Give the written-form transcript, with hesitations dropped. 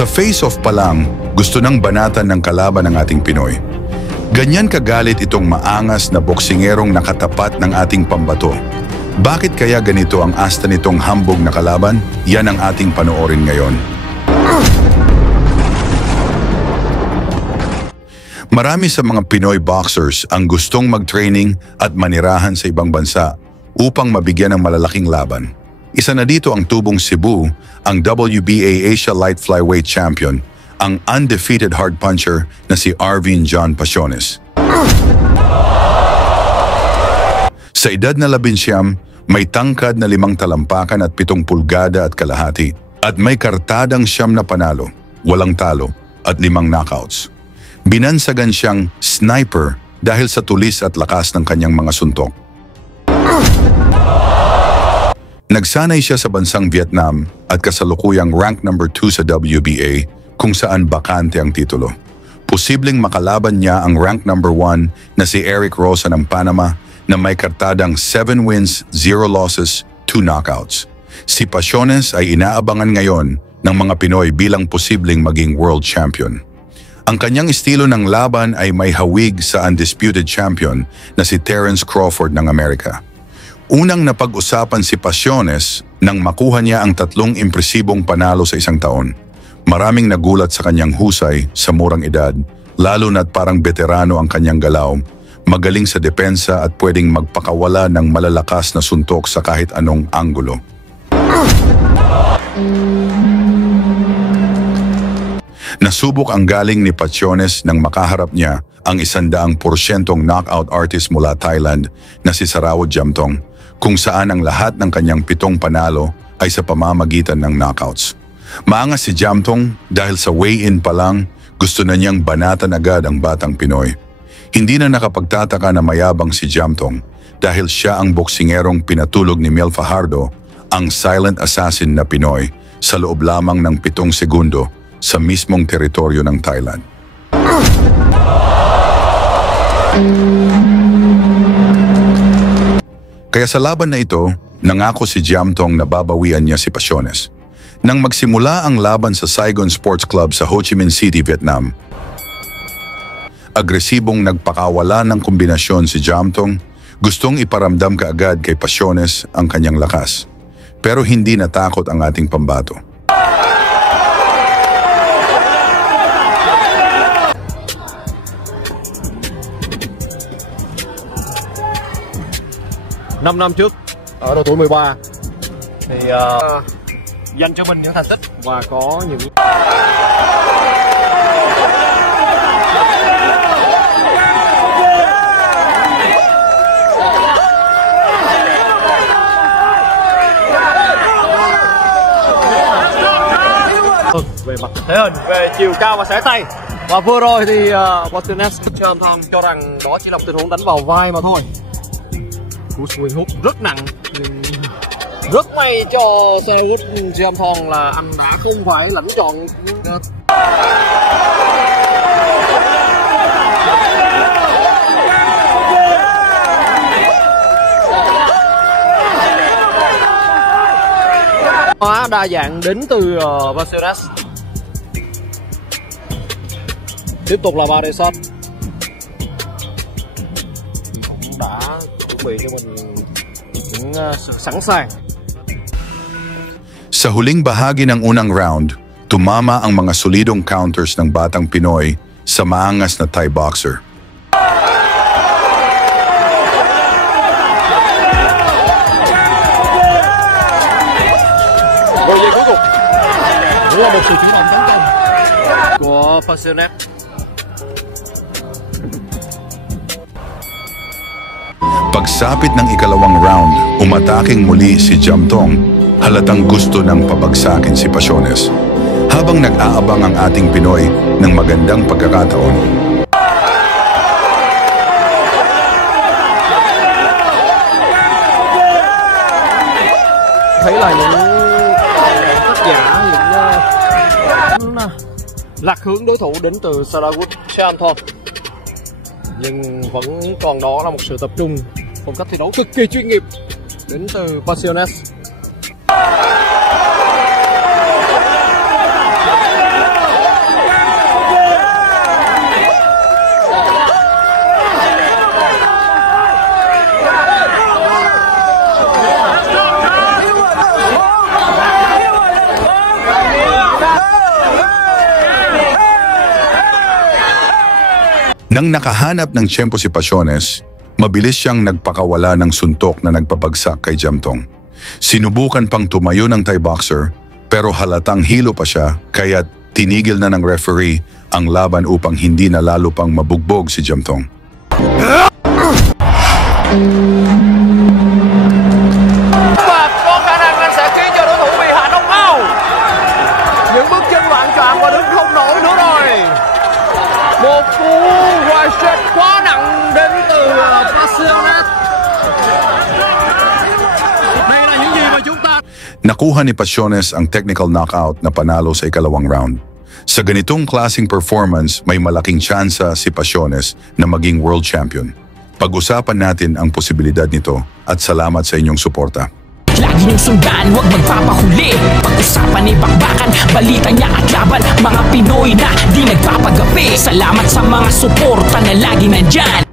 Sa face-off pa lang, gusto nang banatan ng kalaban ng ating Pinoy. Ganyan kagalit itong maangas na boksingerong nakatapat ng ating pambato. Bakit kaya ganito ang asta nitong hambog na kalaban? Yan ang ating panoorin ngayon. Marami sa mga Pinoy boxers ang gustong mag-training at manirahan sa ibang bansa upang mabigyan ng malalaking laban. Isa na dito ang tubong Cebu, ang WBA Asia Light Flyweight Champion, ang undefeated hard puncher na si Arvin John Pasiones. Sa edad na 19, may tangkad na 5 talampakan at 7 pulgada at kalahati, at may kartadang 9 na panalo, 8 talo at 5 knockouts. Binansagan siyang sniper dahil sa tulis at lakas ng kanyang mga suntok. Nagsanay siya sa bansang Vietnam at kasalukuyang rank number 2 sa WBA kung saan bakante ang titulo. Posibleng makalaban niya ang rank number 1 na si Eric Rosa ng Panama na may kartadang 7 wins, 0 losses, 2 knockouts. Si Pasiones ay inaabangan ngayon ng mga Pinoy bilang posibleng maging world champion. Ang kanyang estilo ng laban ay may hawig sa undisputed champion na si Terence Crawford ng Amerika. Unang napag-usapan si Pasiones nang makuha niya ang 3 impresibong panalo sa isang taon. Maraming nagulat sa kanyang husay sa murang edad, lalo na't parang veterano ang kanyang galaw, magaling sa depensa at pwedeng magpakawala ng malalakas na suntok sa kahit anong anggulo. Nasubok ang galing ni Pasiones nang makaharap niya ang 100% knockout artist mula Thailand na si Sarawat Jamtong, kung saan ang lahat ng kanyang 7 panalo ay sa pamamagitan ng knockouts. Maangas si Jamtong dahil sa weigh-in pa lang, gusto na niyang banatan agad ang batang Pinoy. Hindi na nakapagtataka na mayabang si Jamtong dahil siya ang boksingerong pinatulog ni Mel Fajardo, ang silent assassin na Pinoy, sa loob lamang ng 7 segundo sa mismong teritoryo ng Thailand. Kaya sa laban na ito, nangako si Jamtong na babawian niya si Pasiones. Nang magsimula ang laban sa Saigon Sports Club sa Ho Chi Minh City, Vietnam, agresibong nagpakawala ng kombinasyon si Jamtong, gustong iparamdam kaagad kay Pasiones ang kanyang lakas. Pero hindi natakot ang ating pambato. Năm năm trước ở độ tuổi 13 thì dành cho mình những thành tích và có những về mặt thể hình, về chiều cao và xẻ tay. Và vừa rồi thì Pasiones cho rằng đó chỉ là một tình huống đánh vào vai mà thôi. Cú swing hút rất nặng, nhưng rất may cho Sarawat Jamtong là anh đã không phải lãnh chọn. Hóa đa dạng đến từ Pasiones. Tiếp tục là Barisot. Cũng đã chuẩn bị cho mình những sự sẵn sàng. Sa huling bahagi ng unang round, tumama ang mga solidong counters ng batang Pinoy sa maangas na Thai boxer. Là một sự thắng lợi tấn công của Pasiones. Pagsapit ng ikalawang round, umataking muli si Jamtong, halatang gusto ng pabagsakin si Pasiones. Habang nag-aabang ang ating Pinoy ng magandang pagkakataon. Thấy là những tác giả, những lạc hướng đối thủ đến từ Sarawat Jamtong, nhưng vẫn còn đó là một sự tập trung, phong cách thi đấu cực kỳ chuyên nghiệp đến từ Pasiones. Nang nakahanap ng tiyempo si Pasiones, mabilis siyang nagpakawala ng suntok na nagpabagsak kay Jamtong. Sinubukan pang tumayo ng Thai boxer pero halatang hilo pa siya kaya tinigil na ng referee ang laban upang hindi na lalo pang mabugbog si Jamtong. Và có khả năng anh sẽ khiến cho đối thủ bị hạ knockout out. Những bước chân loạn choạng và đứng không nổi nữa rồi. Một cú right shot quá nặng đến từ Pasiones. Đây là những gì mà chúng ta Nakuha ni Pasiones ang technical knockout na panalo sa ikalawang round. Sa ganitong klaseng performance, may malaking tsansa si Pasiones na maging world champion. Pag-usapan natin ang posibilidad nito at salamat sa inyong suporta. Lagi niyong sundan, huwag magpapahuli. Pag-usapan ay bakbakan, balita niya at laban. Mga Pinoy na di nagpapagapi. Salamat sa mga suporta na lagi nandyan.